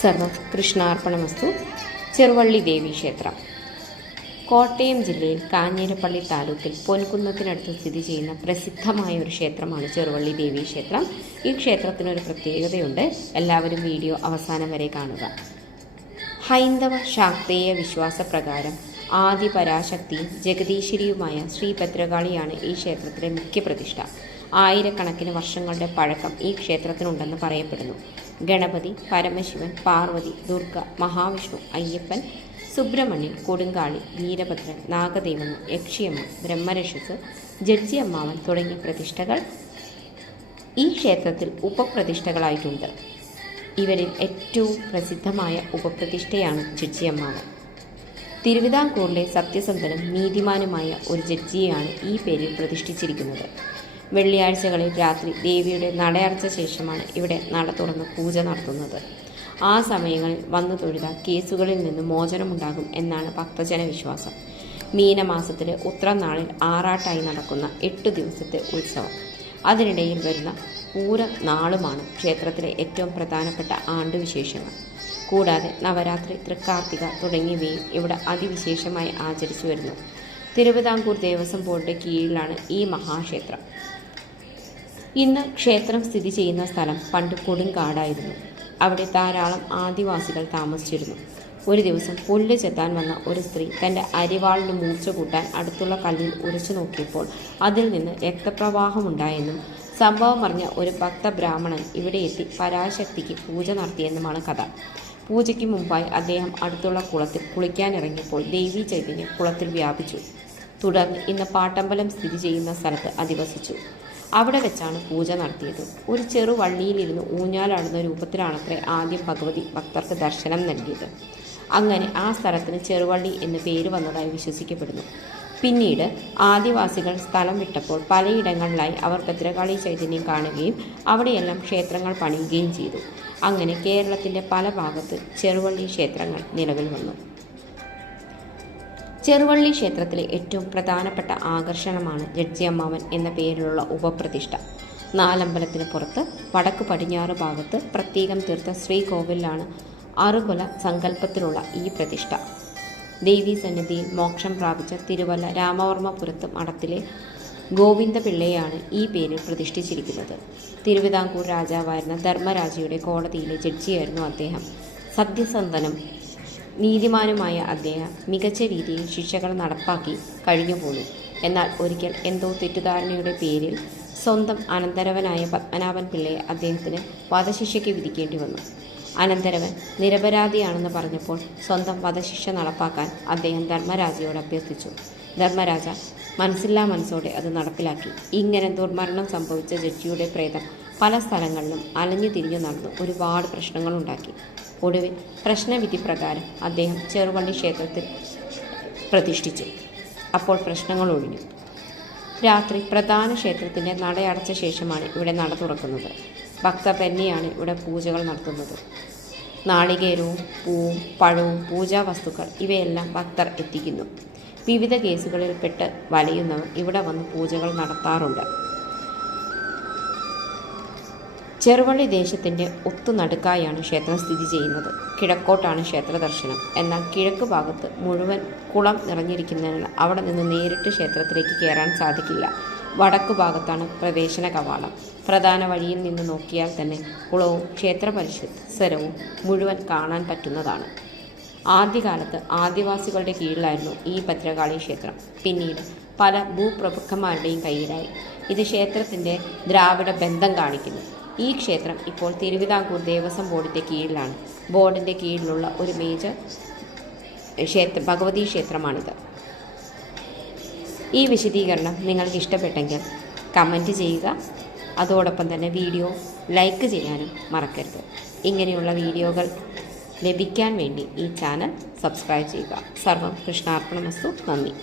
സർവം കൃഷ്ണാർപ്പണമസ്തു. ചെറുവള്ളി ദേവീക്ഷേത്രം കോട്ടയം ജില്ലയിൽ കാഞ്ഞിരപ്പള്ളി താലൂക്കിൽ പൊൻകുന്നത്തിനടുത്ത് സ്ഥിതി ചെയ്യുന്ന പ്രസിദ്ധമായ ഒരു ക്ഷേത്രമാണ് ചെറുവള്ളി ദേവീക്ഷേത്രം. ഈ ക്ഷേത്രത്തിനൊരു പ്രത്യേകതയുണ്ട്. എല്ലാവരും വീഡിയോ അവസാനം വരെ കാണുക. ഹൈന്ദവ ശാക്തേയ വിശ്വാസപ്രകാരം ആദിപരാശക്തിയും ജഗദീശ്വരിയുമായ ശ്രീ ഭദ്രകാളിയാണ് ഈ ക്ഷേത്രത്തിലെ മുഖ്യ പ്രതിഷ്ഠ. ആയിരക്കണക്കിന് വർഷങ്ങളുടെ പഴക്കം ഈ ക്ഷേത്രത്തിനുണ്ടെന്ന് പറയപ്പെടുന്നു. ഗണപതി, പരമശിവൻ, പാർവതി, ദുർഗ, മഹാവിഷ്ണു, അയ്യപ്പൻ, സുബ്രഹ്മണ്യൻ, കൊടുങ്കാളി, വീരഭദ്രൻ, നാഗദേവൻ, യക്ഷിയമ്മ, ബ്രഹ്മരക്ഷസ്, ജഡ്ജി അമ്മാവൻ തുടങ്ങിയ പ്രതിഷ്ഠകൾ ഈ ക്ഷേത്രത്തിൽ ഉപപ്രതിഷ്ഠകളായിട്ടുണ്ട്. ഇവരിൽ ഏറ്റവും പ്രസിദ്ധമായ ഉപപ്രതിഷ്ഠയാണ് ജഡ്ജി അമ്മാവൻ. തിരുവിതാംകൂറിലെ സത്യസന്ധനും നീതിമാനുമായ ഒരു ജഡ്ജിയെയാണ് ഈ പേരിൽ പ്രതിഷ്ഠിച്ചിരിക്കുന്നത്. വെള്ളിയാഴ്ചകളിൽ രാത്രി ദേവിയുടെ നടയടച്ച ശേഷമാണ് ഇവിടെ നട തുറന്ന് പൂജ നടത്തുന്നത്. ആ സമയങ്ങളിൽ വന്നു തൊഴുതാൽ കേസുകളിൽ നിന്ന് മോചനമുണ്ടാകും എന്നാണ് ഭക്തജന വിശ്വാസം. മീനമാസത്തിലെ ഉത്രനാളിൽ ആറാട്ടായി നടക്കുന്ന 8 ദിവസത്തെ ഉത്സവം, അതിനിടയിൽ വരുന്ന പൂര നാളുമാണ് ക്ഷേത്രത്തിലെ ഏറ്റവും പ്രധാനപ്പെട്ട ആണ്ടുവിശേഷങ്ങൾ. കൂടാതെ നവരാത്രി, തൃക്കാർത്തിക തുടങ്ങിയവയും ഇവിടെ അതിവിശേഷമായി ആചരിച്ചു വരുന്നു. തിരുവിതാംകൂർ ദേവസ്വം ബോർഡിൻ്റെ കീഴിലാണ് ഈ മഹാക്ഷേത്രം. ഇന്ന് ക്ഷേത്രം സ്ഥിതി ചെയ്യുന്ന സ്ഥലം പണ്ട് കൊടുങ്കാടായിരുന്നു. അവിടെ ധാരാളം ആദിവാസികൾ താമസിച്ചിരുന്നു. ഒരു ദിവസം പുല്ല് ചെത്താൻ വന്ന ഒരു സ്ത്രീ തൻ്റെ അരിവാളിന് മൂർച്ച കൂട്ടാൻ അടുത്തുള്ള കല്ലിൽ ഉരച്ചു നോക്കിയപ്പോൾ അതിൽ നിന്ന് രക്തപ്രവാഹമുണ്ടായെന്നും സംഭവമറിഞ്ഞ ഒരു ഭക്തബ്രാഹ്മണൻ ഇവിടെ എത്തി പരാശക്തിക്ക് പൂജ നടത്തിയെന്നുമാണ് കഥ. പൂജയ്ക്ക് മുമ്പായി അദ്ദേഹം അടുത്തുള്ള കുളത്തിൽ കുളിക്കാനിറങ്ങിയപ്പോൾ ദേവീ ചൈതന്യം കുളത്തിൽ വ്യാപിച്ചു. തുടർന്ന് ഇന്ന് പാട്ടമ്പലം സ്ഥിതി ചെയ്യുന്ന സ്ഥലത്ത് അധിവസിച്ചു. അവിടെ വെച്ചാണ് പൂജ നടത്തിയത്. ഒരു ചെറു വള്ളിയിലിരുന്ന് ഊഞ്ഞാലാടുന്ന രൂപത്തിലാണത്രേ ആദ്യം ഭഗവതി ഭക്തർക്ക് ദർശനം നൽകിയത്. അങ്ങനെ ആ സ്ഥലത്തിന് ചെറുവള്ളി എന്ന് പേര് വന്നതായി വിശ്വസിക്കപ്പെടുന്നു. പിന്നീട് ആദിവാസികൾ സ്ഥലം വിട്ടപ്പോൾ പലയിടങ്ങളിലായി അവർ ഭദ്രകാളി ചൈതന്യം കാണുകയും അവിടെയെല്ലാം ക്ഷേത്രങ്ങൾ പണിയുകയും ചെയ്തു. അങ്ങനെ കേരളത്തിൻ്റെ പല ഭാഗത്ത് ചെറുവള്ളി ക്ഷേത്രങ്ങൾ നിലവിൽ വന്നു. ചെറുവള്ളി ക്ഷേത്രത്തിലെ ഏറ്റവും പ്രധാനപ്പെട്ട ആകർഷണമാണ് ജഡ്ജി അമ്മാവൻ എന്ന പേരിലുള്ള ഉപപ്രതിഷ്ഠ. നാലമ്പലത്തിന് പുറത്ത് വടക്ക് പടിഞ്ഞാറ് ഭാഗത്ത് പ്രത്യേകം തീർത്ത ശ്രീകോവിലാണ് അറുകൊല സങ്കല്പത്തിലുള്ള ഈ പ്രതിഷ്ഠ. ദേവീ സന്നിധിയിൽ മോക്ഷം പ്രാപിച്ച തിരുവല്ല രാമവർമ്മപുരത്ത് മഠത്തിലെ ഗോവിന്ദപിള്ളയെയാണ് ഈ പേരിൽ പ്രതിഷ്ഠിച്ചിരിക്കുന്നത്. തിരുവിതാംകൂർ രാജാവായിരുന്ന ധർമ്മരാജയുടെ കോടതിയിലെ ജഡ്ജിയായിരുന്നു അദ്ദേഹം. സത്യസന്ധനും നീതിമാനുമായ അദ്ദേഹം മികച്ച രീതിയിൽ ശിക്ഷകൾ നടപ്പാക്കി കഴിഞ്ഞുപോന്നു. എന്നാൽ ഒരിക്കൽ എന്തോ തെറ്റിദ്ധാരണയുടെ പേരിൽ സ്വന്തം അനന്തരവനായ പത്മനാഭൻ പിള്ളയെ അദ്ദേഹത്തിന് വധശിക്ഷയ്ക്ക് വിധിക്കേണ്ടി വന്നു. അനന്തരവൻ നിരപരാധിയാണെന്ന് പറഞ്ഞപ്പോൾ സ്വന്തം വധശിക്ഷ നടപ്പാക്കാൻ അദ്ദേഹം ധർമ്മരാജയോട് അഭ്യർത്ഥിച്ചു. ധർമ്മരാജ മനസ്സില്ലാ മനസ്സോടെ അത് നടപ്പിലാക്കി. ഇങ്ങനെ ദുർമരണം സംഭവിച്ച ജഡ്ജിയുടെ പ്രേതം പല സ്ഥലങ്ങളിലും അലഞ്ഞു തിരിഞ്ഞു നടന്ന് ഒരുപാട് പ്രശ്നങ്ങളുണ്ടാക്കി. ഒടുവിൽ പ്രശ്നവിധി പ്രകാരം അദ്ദേഹം ചെറുവള്ളി ക്ഷേത്രത്തിൽ പ്രതിഷ്ഠിച്ചു. അപ്പോൾ പ്രശ്നങ്ങൾ ഒഴിഞ്ഞു. രാത്രി പ്രധാന ക്ഷേത്രത്തിൻ്റെ നടയടച്ച ശേഷമാണ് ഇവിടെ നട തുറക്കുന്നത്. ഭക്തർ തന്നെയാണ് ഇവിടെ പൂജകൾ നടത്തുന്നത്. നാളികേരവും പൂവും പഴവും പൂജാവസ്തുക്കൾ ഇവയെല്ലാം ഭക്തർ എത്തിക്കുന്നു. വിവിധ കേസുകളിൽ പെട്ട് വലയുന്നവർ ഇവിടെ വന്ന് പൂജകൾ നടത്താറുണ്ട്. ചെറുവള്ളി ദേശത്തിൻ്റെ ഒത്തുനടുക്കായാണ് ക്ഷേത്രം സ്ഥിതി ചെയ്യുന്നത്. കിഴക്കോട്ടാണ് ക്ഷേത്ര ദർശനം. എന്നാൽ കിഴക്ക് ഭാഗത്ത് മുഴുവൻ കുളം നിറഞ്ഞിരിക്കുന്നതിനാൽ അവിടെ നിന്ന് നേരിട്ട് ക്ഷേത്രത്തിലേക്ക് കയറാൻ സാധിക്കില്ല. വടക്കു ഭാഗത്താണ് പ്രവേശന കവാടം. പ്രധാന വഴിയിൽ നിന്ന് നോക്കിയാൽ തന്നെ കുളവും ക്ഷേത്ര പരിസരവും മുഴുവൻ കാണാൻ പറ്റുന്നതാണ്. ആദ്യകാലത്ത് ആദിവാസികളുടെ കീഴിലായിരുന്നു ഈ ഭദ്രകാളി ക്ഷേത്രം. പിന്നീട് പല ഭൂപ്രഭുക്കന്മാരുടെയും കയ്യിലായി. ഇത് ക്ഷേത്രത്തിൻ്റെ ദ്രാവിഡ ബന്ധം കാണിക്കുന്നു. ഈ ക്ഷേത്രം ഇപ്പോൾ തിരുവിതാംകൂർ ദേവസ്വം ബോർഡിൻ്റെ കീഴിലാണ്. ബോർഡിൻ്റെ കീഴിലുള്ള ഒരു മേജർ ഭഗവതി ക്ഷേത്രമാണിത്. ഈ വിശദീകരണം നിങ്ങൾക്ക് ഇഷ്ടപ്പെട്ടെങ്കിൽ കമൻറ്റ് ചെയ്യുക. അതോടൊപ്പം തന്നെ വീഡിയോ ലൈക്ക് ചെയ്യാനും മറക്കരുത്. ഇങ്ങനെയുള്ള വീഡിയോകൾ ലഭിക്കാൻ വേണ്ടി ഈ ചാനൽ സബ്സ്ക്രൈബ് ചെയ്യുക. സർവം കൃഷ്ണാർപ്പണമസ്തു. നന്ദി.